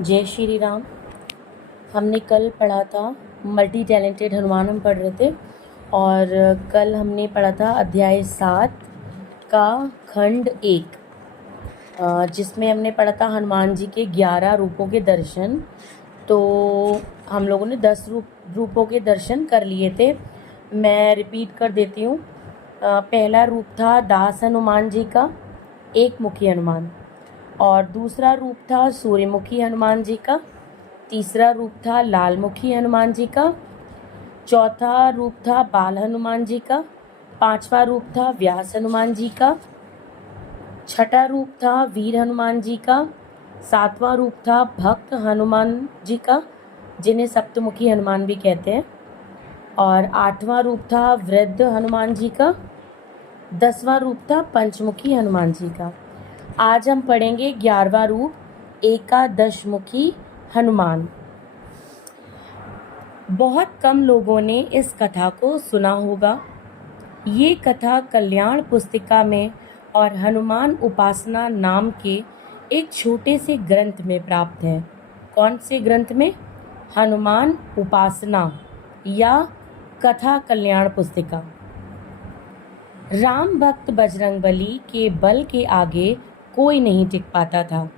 जय श्री राम। हमने कल पढ़ा था मल्टी टैलेंटेड हनुमान हम पढ़ रहे थे और कल हमने पढ़ा था अध्याय 7 का खंड 1 जिसमें हमने पढ़ा था हनुमान जी के 11 रूपों के दर्शन। तो हम लोगों ने 10 रूपों के दर्शन कर लिए थे। मैं रिपीट कर देती हूँ। पहला रूप था दास हनुमान जी का, एक मुखी हनुमान। और दूसरा रूप था सूर्यमुखी हनुमान जी का। तीसरा रूप था लालमुखी हनुमान जी का। चौथा रूप था बाल हनुमान जी का। पांचवा रूप था व्यास हनुमान जी का। छठा रूप था वीर हनुमान जी का। सातवां रूप था भक्त हनुमान जी का, जिन्हें सप्तमुखी हनुमान भी कहते हैं। और आठवां रूप था वृद्ध हनुमान जी का। 10वां रूप था पंचमुखी हनुमान जी का। आज हम पढ़ेंगे 11वां रूप एकादशमुखी हनुमान। बहुत कम लोगों ने इस कथा को सुना होगा। ये कथा कल्याण पुस्तिका में और हनुमान उपासना नाम के एक छोटे से ग्रंथ में प्राप्त है। कौन से ग्रंथ में? हनुमान उपासना या कथा कल्याण पुस्तिका। राम भक्त बजरंगबली के बल के आगे कोई नहीं टिक पाता था।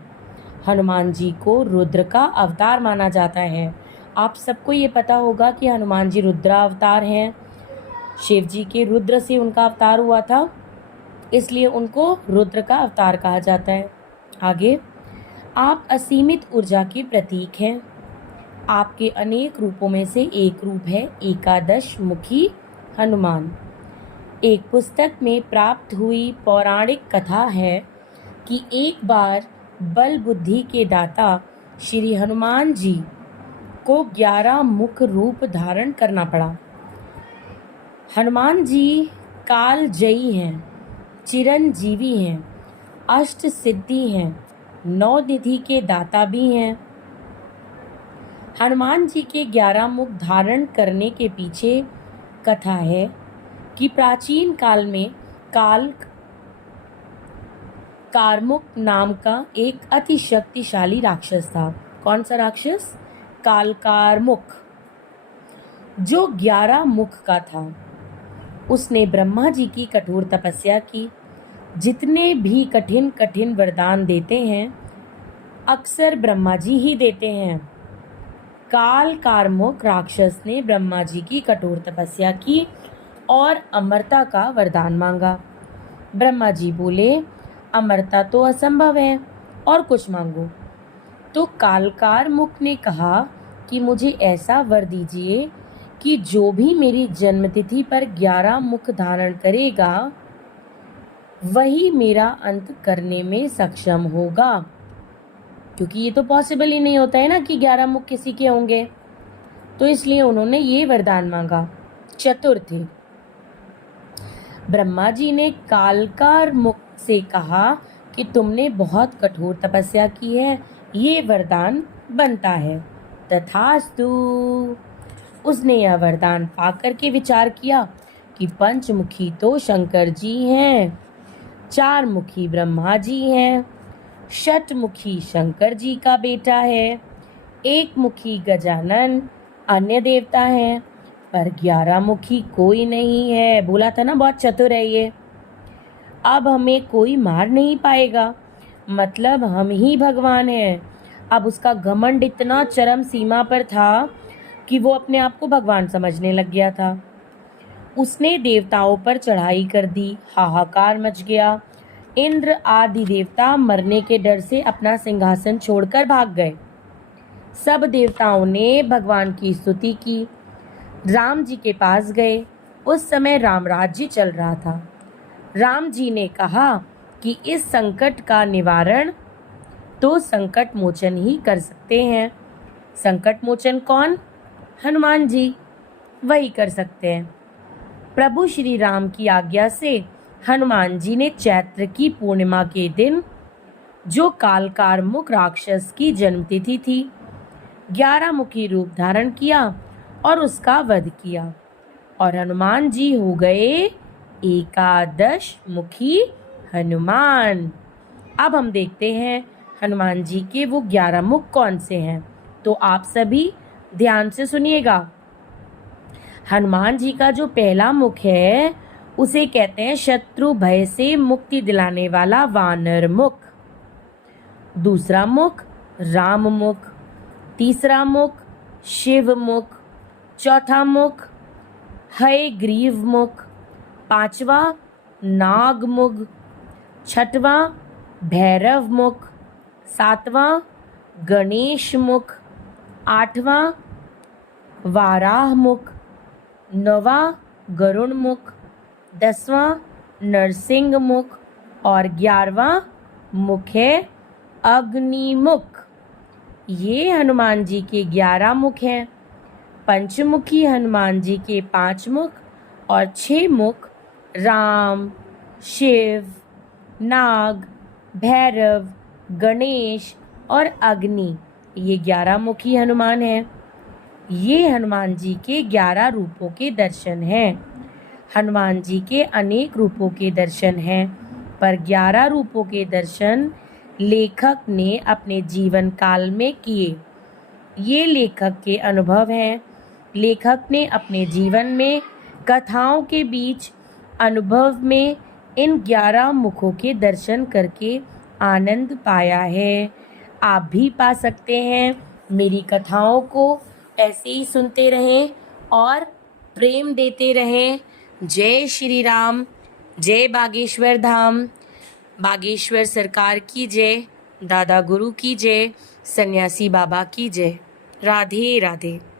हनुमान जी को रुद्र का अवतार माना जाता है। आप सबको ये पता होगा कि हनुमान जी रुद्रा अवतार हैं। शिव जी के रुद्र से उनका अवतार हुआ था, इसलिए उनको रुद्र का अवतार कहा जाता है। आगे, आप असीमित ऊर्जा के प्रतीक हैं। आपके अनेक रूपों में से एक रूप है एकादश मुखी हनुमान। एक पुस्तक में प्राप्त हुई पौराणिक कथा है कि एक बार बल बुद्धि के दाता श्री हनुमान जी को 11 मुख रूप धारण करना पड़ा। हनुमान जी काल जयी हैं, चिरंजीवी हैं, अष्ट सिद्धि हैं, 9 निधि के दाता भी हैं। हनुमान जी के 11 मुख धारण करने के पीछे कथा है कि प्राचीन काल में कारमुक नाम का एक अति शक्तिशाली राक्षस था। कौन सा राक्षस? कारमुक, जो 11 मुख का था। उसने ब्रह्मा जी की कठोर तपस्या की। जितने भी कठिन कठिन वरदान देते हैं अक्सर ब्रह्मा जी ही देते हैं। कारमुक राक्षस ने ब्रह्मा जी की कठोर तपस्या की और अमरता का वरदान मांगा। ब्रह्मा जी बोले, अमरता तो असंभव है, और कुछ मांगो। तो कारमुक ने कहा कि मुझे ऐसा वर दीजिए कि जो भी मेरी जन्मतिथि पर 11 मुख धारण करेगा वही मेरा अंत करने में सक्षम होगा। क्योंकि ये तो पॉसिबल ही नहीं होता है ना कि 11 मुख किसी के होंगे, तो इसलिए उन्होंने ये वरदान मांगा। चतुर थे। ब्रह्मा जी ने कारमुक से कहा कि तुमने बहुत कठोर तपस्या की है, ये वरदान बनता है। तथास्तु। उसने यह वरदान पाकर के विचार किया कि पंचमुखी तो शंकर जी हैं, 4 मुखी ब्रह्मा जी हैं, षटमुखी शंकर जी का बेटा है, 1 मुखी गजानन अन्य देवता हैं, पर 11 मुखी कोई नहीं है। बोला था ना बहुत चतुर है ये। अब हमें कोई मार नहीं पाएगा, मतलब हम ही भगवान हैं। अब उसका घमंड इतना चरम सीमा पर था कि वो अपने आप को भगवान समझने लग गया था। उसने देवताओं पर चढ़ाई कर दी। हाहाकार मच गया। इंद्र आदि देवता मरने के डर से अपना सिंहासन छोड़कर भाग गए। सब देवताओं ने भगवान की स्तुति की। राम जी के पास गए। उस समय राम राज्य चल रहा था। राम जी ने कहा कि इस संकट का निवारण तो संकट मोचन ही कर सकते हैं। संकट मोचन कौन? हनुमान जी, वही कर सकते हैं। प्रभु श्री राम की आज्ञा से हनुमान जी ने चैत्र की पूर्णिमा के दिन, जो कारमुक राक्षस की जन्मतिथि थी, 11 मुखी रूप धारण किया और उसका वध किया, और हनुमान जी हो गए एकादश मुखी हनुमान। अब हम देखते हैं हनुमान जी के वो 11 मुख कौन से हैं? तो आप सभी ध्यान से सुनिएगा। हनुमान जी का जो पहला मुख है उसे कहते हैं शत्रु भय से मुक्ति दिलाने वाला वानर मुख। दूसरा मुख राम मुख, तीसरा मुख शिव मुख, चौथा मुख हयग्रीव मुख, पांचवा नाग मुख, छठवां भैरव मुख, सातवां गणेश मुख, आठवां वाराह मुख, नौवां गरुण मुख, 10वां नरसिंह मुख और 11वां मुख है अग्निमुख। ये हनुमान जी के 11 मुख हैं। पंचमुखी हनुमान जी के 5 मुख और 6 मुख राम, शिव, नाग, भैरव, गणेश और अग्नि, ये 11 मुखी हनुमान हैं। ये हनुमान जी के 11 रूपों के दर्शन हैं। हनुमान जी के अनेक रूपों के दर्शन हैं, पर 11 रूपों के दर्शन लेखक ने अपने जीवन काल में किए। ये लेखक के अनुभव हैं। लेखक ने अपने जीवन में कथाओं के बीच अनुभव में इन 11 मुखों के दर्शन करके आनंद पाया है। आप भी पा सकते हैं। मेरी कथाओं को ऐसे ही सुनते रहें और प्रेम देते रहें। जय श्री राम, जय बागेश्वर धाम, बागेश्वर सरकार की जय, दादा गुरु की जय, सन्यासी बाबा की जय। राधे राधे।